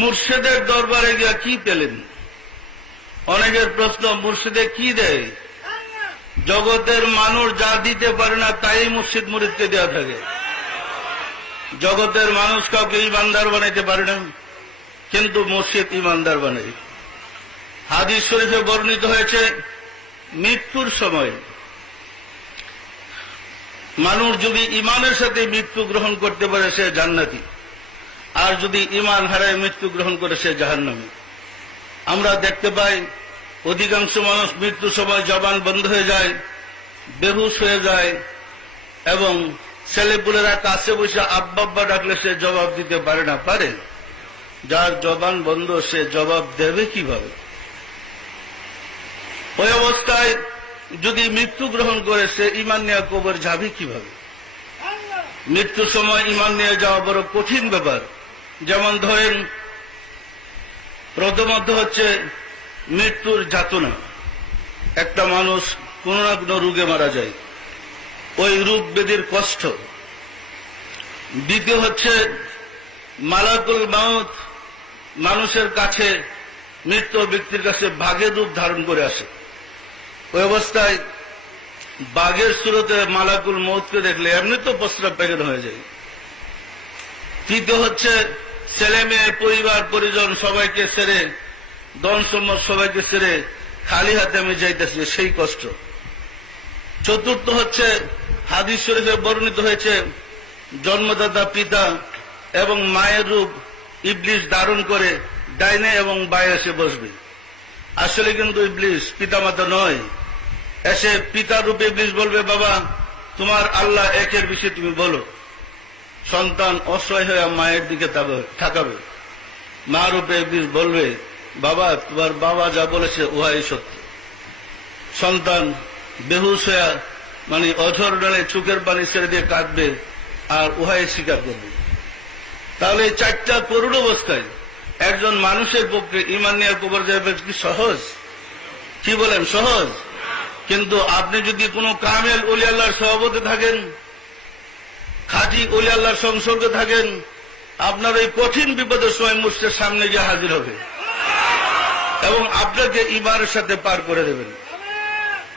মুর্শিদের দরবারে গিয়া কি পেলেন? অনেকের প্রশ্ন, মুর্শিদে কি দেয়? জগতের মানুষ যা দিতে পারে না তাই মুর্শিদ মুরিদকে দেওয়া থাকে। জগতের মানুষ কাউকে ইমানদার বানাইতে পারে না, কিন্তু মুর্শিদ ইমানদার বানায়। হাদিস শরীফে বর্ণিত হয়েছে, মৃত্যুর সময় মানুষ যদি ইমানের সাথে মৃত্যু গ্রহণ করতে পারে সে জান্নাতি, আর যদি ইমান হারায় মৃত্যু গ্রহণ করে সে জাহান্নামী। আমরা দেখতে পাই অধিকাংশ মানুষ মৃত্যুর সময় জবান বন্ধ হয়ে যায়, বেহুশ হয়ে যায়, এবং ছেলেপুলেরা কাছে বসে আব্বা আব্বা ডাকলে সে জবাব দিতে পারে না। পারে? যার জবান বন্ধ সে জবাব দেবে কিভাবে? ওই অবস্থায় যদি মৃত্যু গ্রহণ করে সে ইমান নিয়ে কবর যাবে কিভাবে? মৃত্যুর সময় ইমান নিয়ে যাওয়া বড় কঠিন ব্যাপার। যেমন ধরেন, প্রথমত হচ্ছে মৃত্যুর যাতনা। একটা মানুষ কোন না কোন রোগে মারা যায়, ওই রোগ ব্যাধির কষ্ট। দ্বিতীয় হচ্ছে মালাকুল মাউত মানুষের কাছে, মৃত ব্যক্তির কাছে বাঘের রূপ ধারণ করে আসে। ওই অবস্থায় বাঘের সুরতে মালাকুল মৌতকে দেখলে এমনি তো প্রস্রাব পায়খানা হয়ে যায়। তৃতীয় হচ্ছে ছেলে মেয়ে, পরিবার পরিজন সবাইকে ছেড়ে, ধন সম্পদ সবাইকে ছেড়ে খালি হাতে আমি যাইতেছি, সেই কষ্ট। চতুর্থ হচ্ছে হাদিস শরীফে বর্ণিত হয়েছে, জন্মদাতা পিতা এবং মায়ের রূপ ইবলিস ধারণ করে ডাইনে এবং বায়ে এসে বসবে। আসলে কিন্তু ইবলিস পিতামাতা নয়। এসে পিতার রূপে ইবলিস বলবে, বাবা তোমার আল্লাহ একের বিষয়ে তুমি বলো। সন্তান অসহায় হয়ে মায়ের দিকে তাকাবে। মা রূপে ইবলিস বলবে, বাবা তোমার বাবা যা বলেছে উহাই সত্য। সন্তান বেহুশ হয়ে মানে অঝর ডালে চোখের পানি ছেড়ে দিয়ে কাঁদবে, আর উহাই স্বীকার করবে। তাহলে এই চারটা করুণ অবস্থায় একজন মানুষের পক্ষে ইমান নিয়ে কবর যাবে কি সহজ? কি বলেন, সহজ? কিন্তু আপনি যদি কোনো কামেল ওলি আল্লাহর সহবতে থাকেন, খাঁটি ওলি আল্লাহর সংসর্গে থাকেন, আপনার এই কঠিন বিপদের সময় মুর্শিদের সামনে গিয়ে হাজির হবে এবং আপনাকে ইমানের সাথে পার করে দেবেন।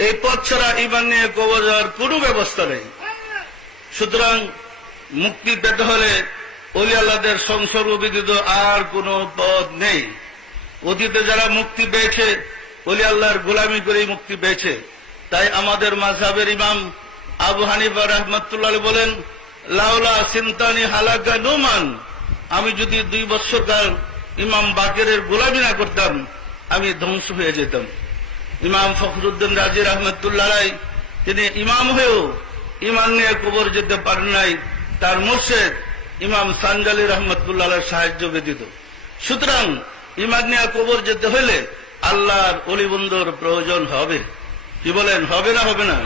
এই পথ ছাড়া ইমান নিয়ে কবর যাওয়ার কোনো ব্যবস্থা নেই। সুতরাং মুক্তি পেতে হলে ওলি আল্লাহদের সংসর্গ ব্যতীত আর কোন পথ নেই। অতীতে যারা মুক্তি পেয়েছে ওলি আল্লাহর গোলামি করেই মুক্তি পেয়েছে। তাই আমাদের মাযহাবের ইমাম আবু হানিফা রাহমাতুল্লাহ বলেন, লাউলা সিনতানি হালাকা নুমান, আমি যদি 2 বছরকাল ইমাম বাকেরের গোলামি না করতাম আমি ধ্বংস হয়ে যেতাম। ইমাম ফখরুদ্দিন রাজি রাহমাতুল্লাহ তিনি ইমাম হয়েও ইমান নিয়ে কবর যেতে পারেন নাই, তার মুর্শিদ ইমাম সানজালি রহমতুল্লাহ সাহায্য ব্যতীত। সুতরাং ইমান নিয়ে কবর যেতে হলে আল্লাহর অলি বন্ধুর প্রয়োজন হবে। কি বলেন, হবে না হবে না?